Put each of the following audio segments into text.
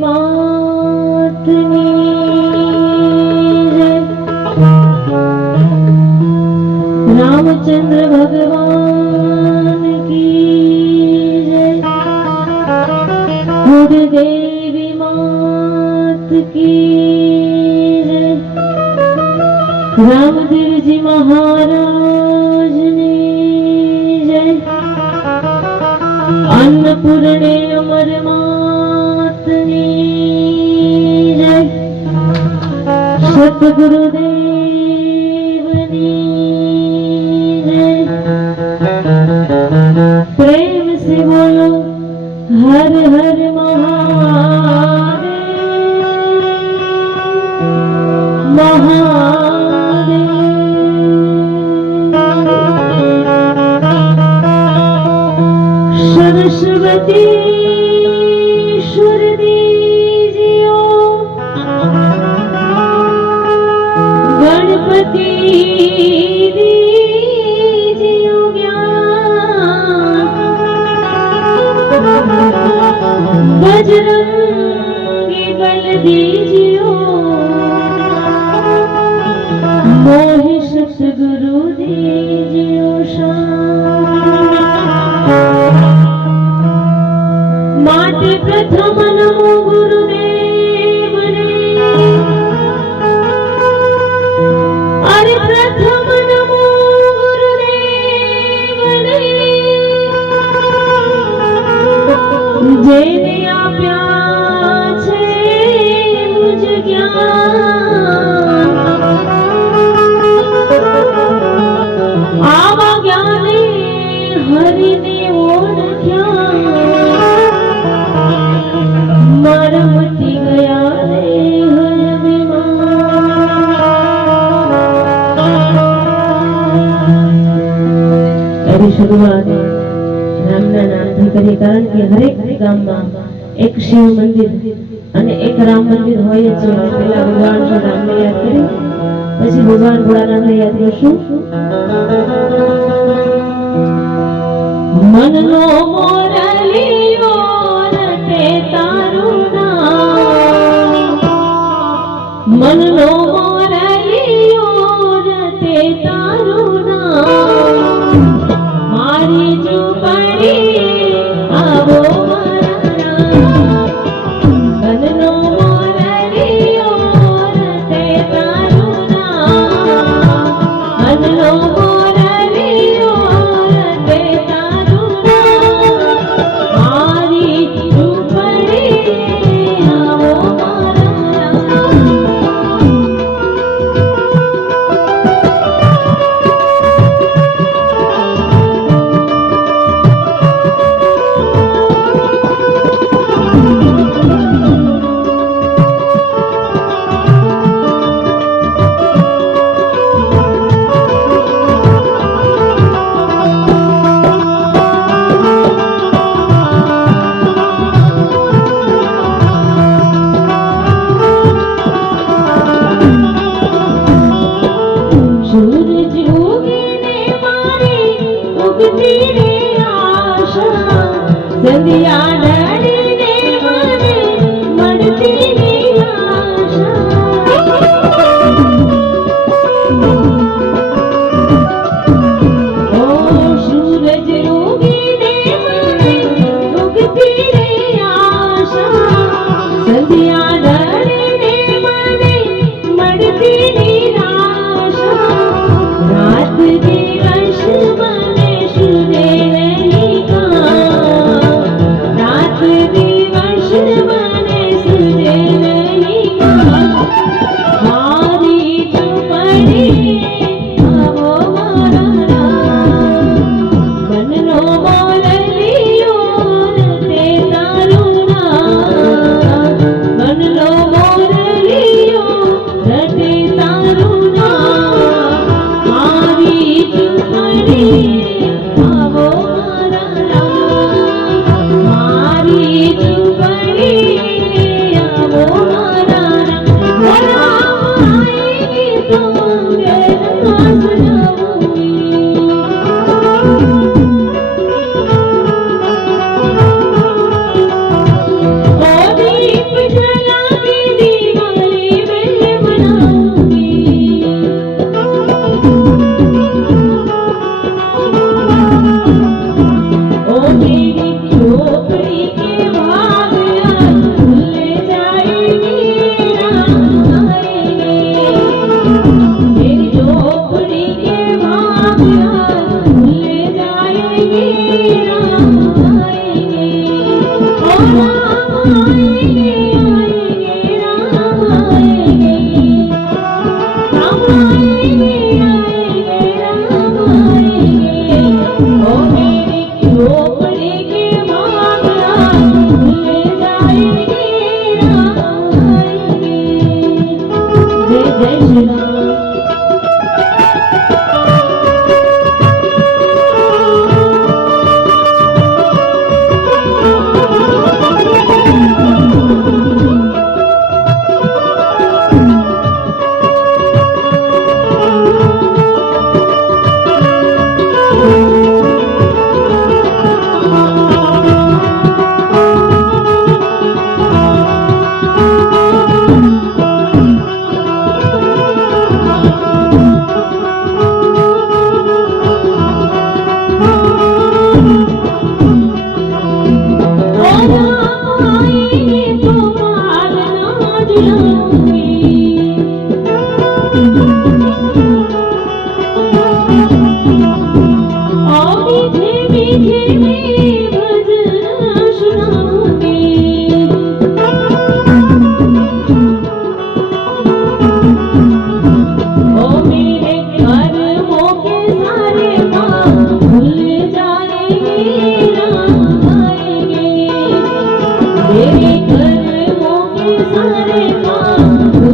मातनी जय। रामचंद्र भगवान की जय। गुरुदेवी मात की जय। रामदेव जी महाराज ने जय। अन्नपूर्णे अमर मातनी जय। सतगुरुदेवनी जय। प्रेम से बोलो हर हर महादेव महादेव। सरस्वती ईश्वर दीजियो। गणपति दीजियो ज्ञान। बजरंगी बल दीजियो। मोहि सतगुरु दीजियो शान। माटे प्रथम नमो गुरुदेव ने। अरे प्रथम नमो गुरुदेव ने। जेने आप्या छे मुझ ज्ञान। आवा ज्ञाने हरिने ओळख्या। मारा मटी गया रे हर बीमार। शुरुआत रामना नामથી કરી કારણ કે હરેક ગામમાં એક શિવ મંદિર અને એક રામ મંદિર હોય જ. પહેલા ભગવાન શ્રી રામને યાદ કરી પછી ભગવાન ભોળાનાથને યાદ કરશું. મનનો મોરલિયો રટે તારું નામ. મનનો મોરલિયો રટે તારું નામ. મારી ઝૂંપડી આવો મારા રામ. મનનો મોરલિયો રટે તારું નામ. મનનો મોરલિયો રટે તારું નામ. મારી ઝૂંપડી આવો મારા રામ. सूरज उगने मारी उगती रे आशा. संध्या ढळीने मारे મળતી રે આશા. ઓ सूरज उगने मारे उगती रे आशा. संध्या ढळीने મારે મળતી રે આશા. रात दिवस मने सुने नहीं का. रात दिवस मने सुने नहीं का. मारी ઝૂંપડી આવો મારા રામ. મનનો મોરલિયો રટે તારું નામ. तेरे कर्मों के सारे काम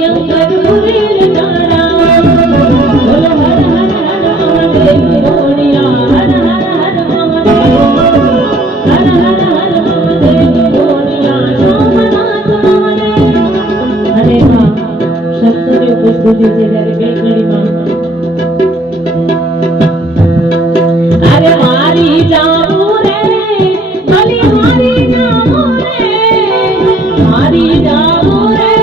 भयंकर बुरीर डाड़ा बोलो हर हर हर महादेव गोड़िया हर हर हर महादेव हर हर हर महादेव गोड़िया सोमनाथ महादेव। अरे हाँ शब्दों की उपस्थिति से जरा बेकड़ी मां अरे मारी जाऊं रे भली मारी जाऊं रे मारी जाऊं रे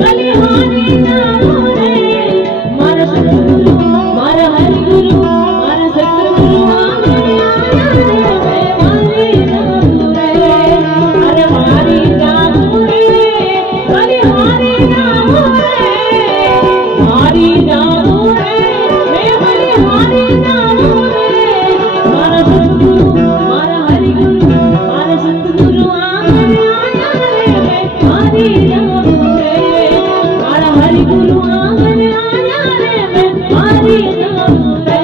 भली मारी जाऊं रे मारा सतगुरु मारा हरि गुरु मारा सतगुरु आने आया रे मैं मारी जाऊं रे अरे मारी जाऊं रे भली मारी जाऊं रे मारी जाऊं रे मैं भली मारी जाऊं रे मारा सतगुरु मारा हरि गुरु मारा सतगुरु आने आया रे मैं मारी जाऊं रे मारा हरि गुरु आने आया रे मैं मारी जाऊं रे।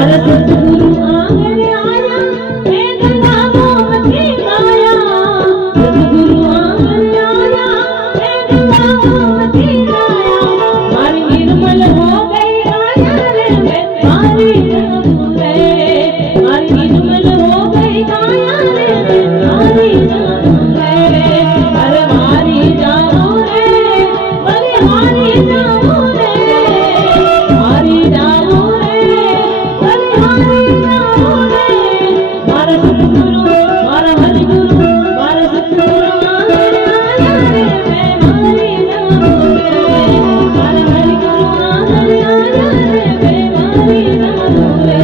अरे सतगुरु आंगन आया हे गंगा गोमती गाया सतगुरु आंगन आया हे गंगा गोमती गाया मारी निर्मल हो गई गाया रे मैं मारी जाऊं रे मारी निर्मल हो गई गाया रे मैं मारी जाऊं रे अरे मारी जाऊं रे अरे मारी जाऊं रे मारी जाऊं रे अरे मारी जाऊं रे मारा सतगुरु मारा हरि गुरु मारा सतगुरु आने आया रे मैं मारी जाऊं रे मारा हरि गुरु आने आया रे मैं मारी जाऊं रे।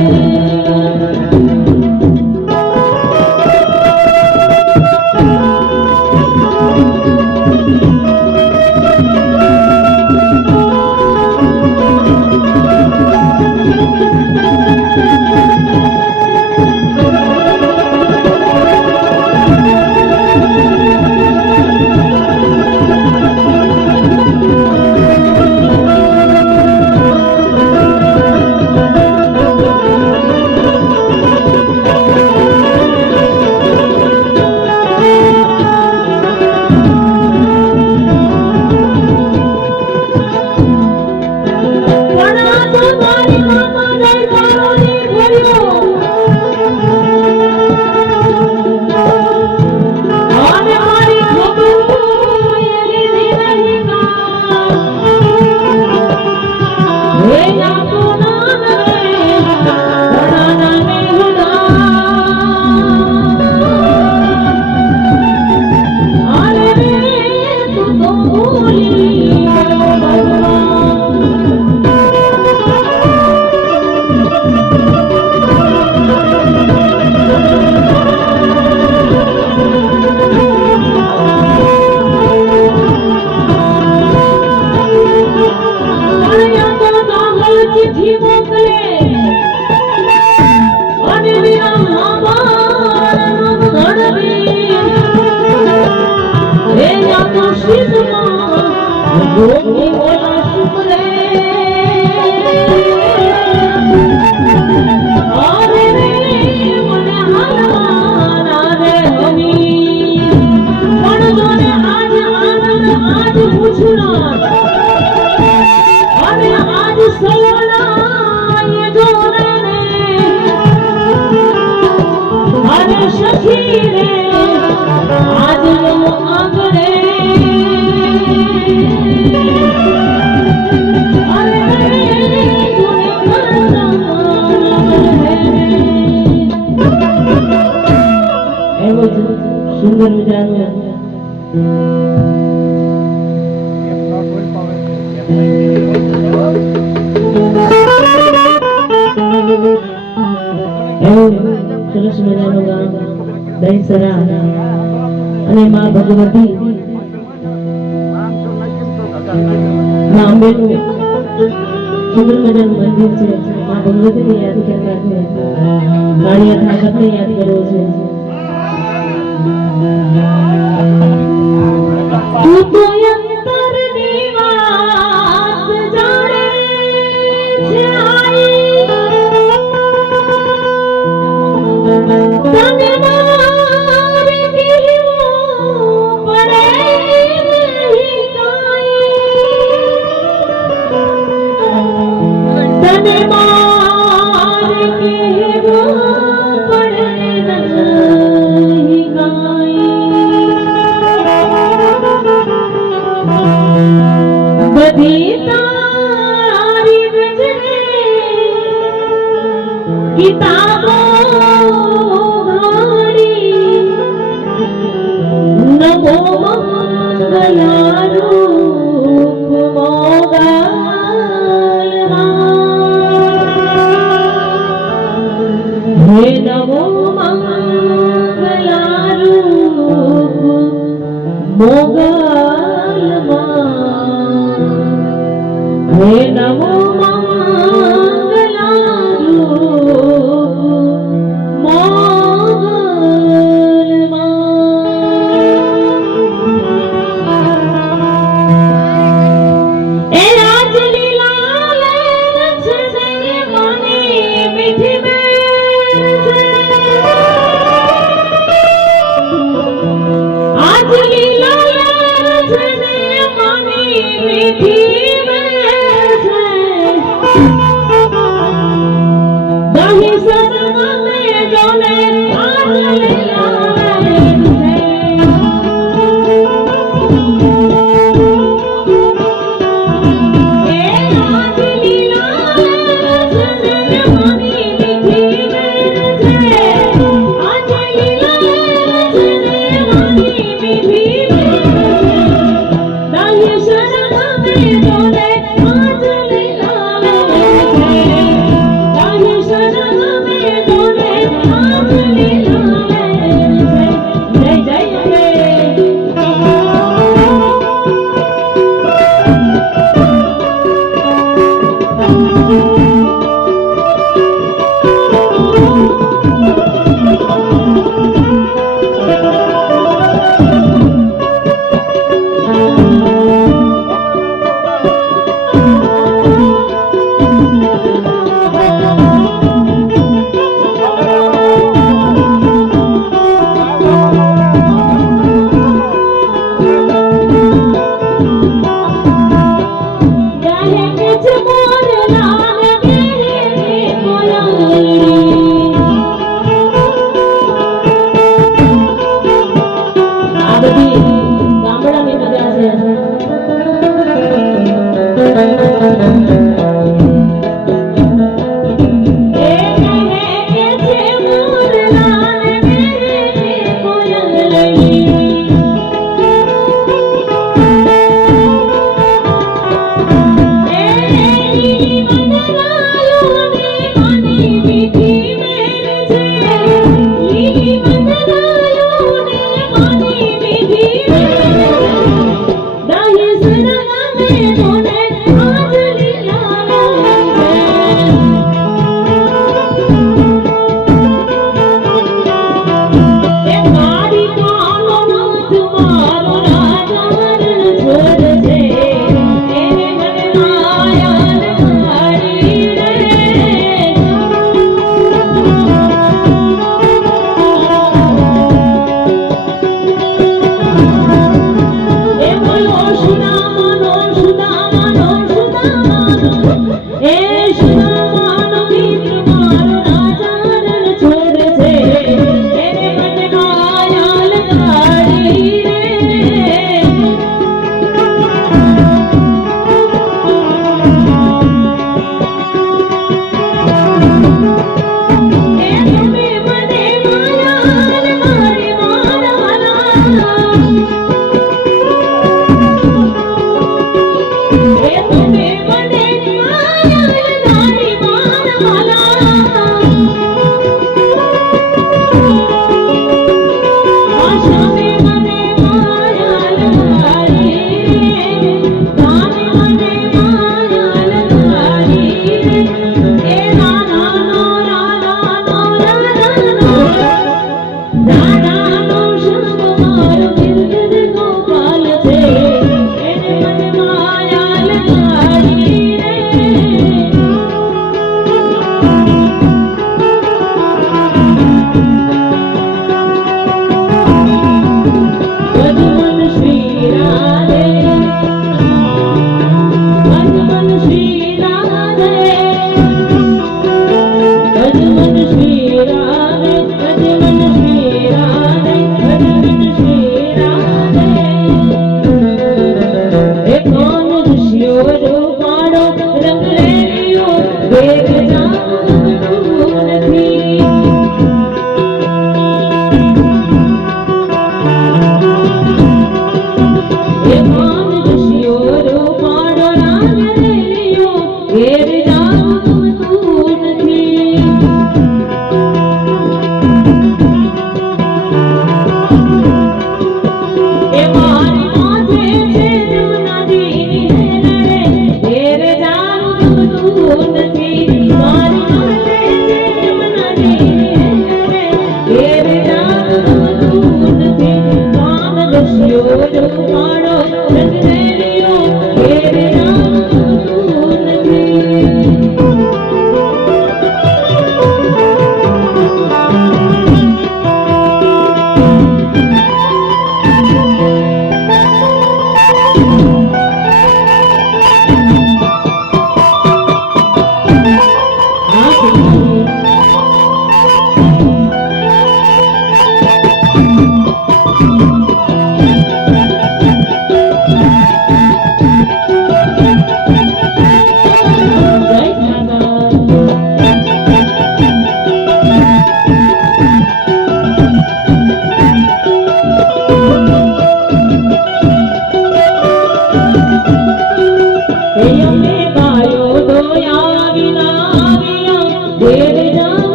સુંદર મજાનું એવું સરસ મજાનું ગામ દહીસરા અને માં ભગવતી માં અંબેનું સુંદર મજાનું મંદિર છે. માં ભગવતીને યાદ કરતા છે, કાળિયા ઠાકરને યાદ કરવો છે. તું તો અંતરની વાત જાણે છે આઈ, તને મારે કહેવું પડે નહીં કાંઈ, તને મારે કહેવું પડે નહીં કાંઈ. બધી તારી રચને કિતાબો ઘાડી, નમો મંગલારૂપ મોગલમાં, હે નમો મંગલારૂપ મોગલમાં, હે નમો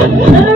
તમે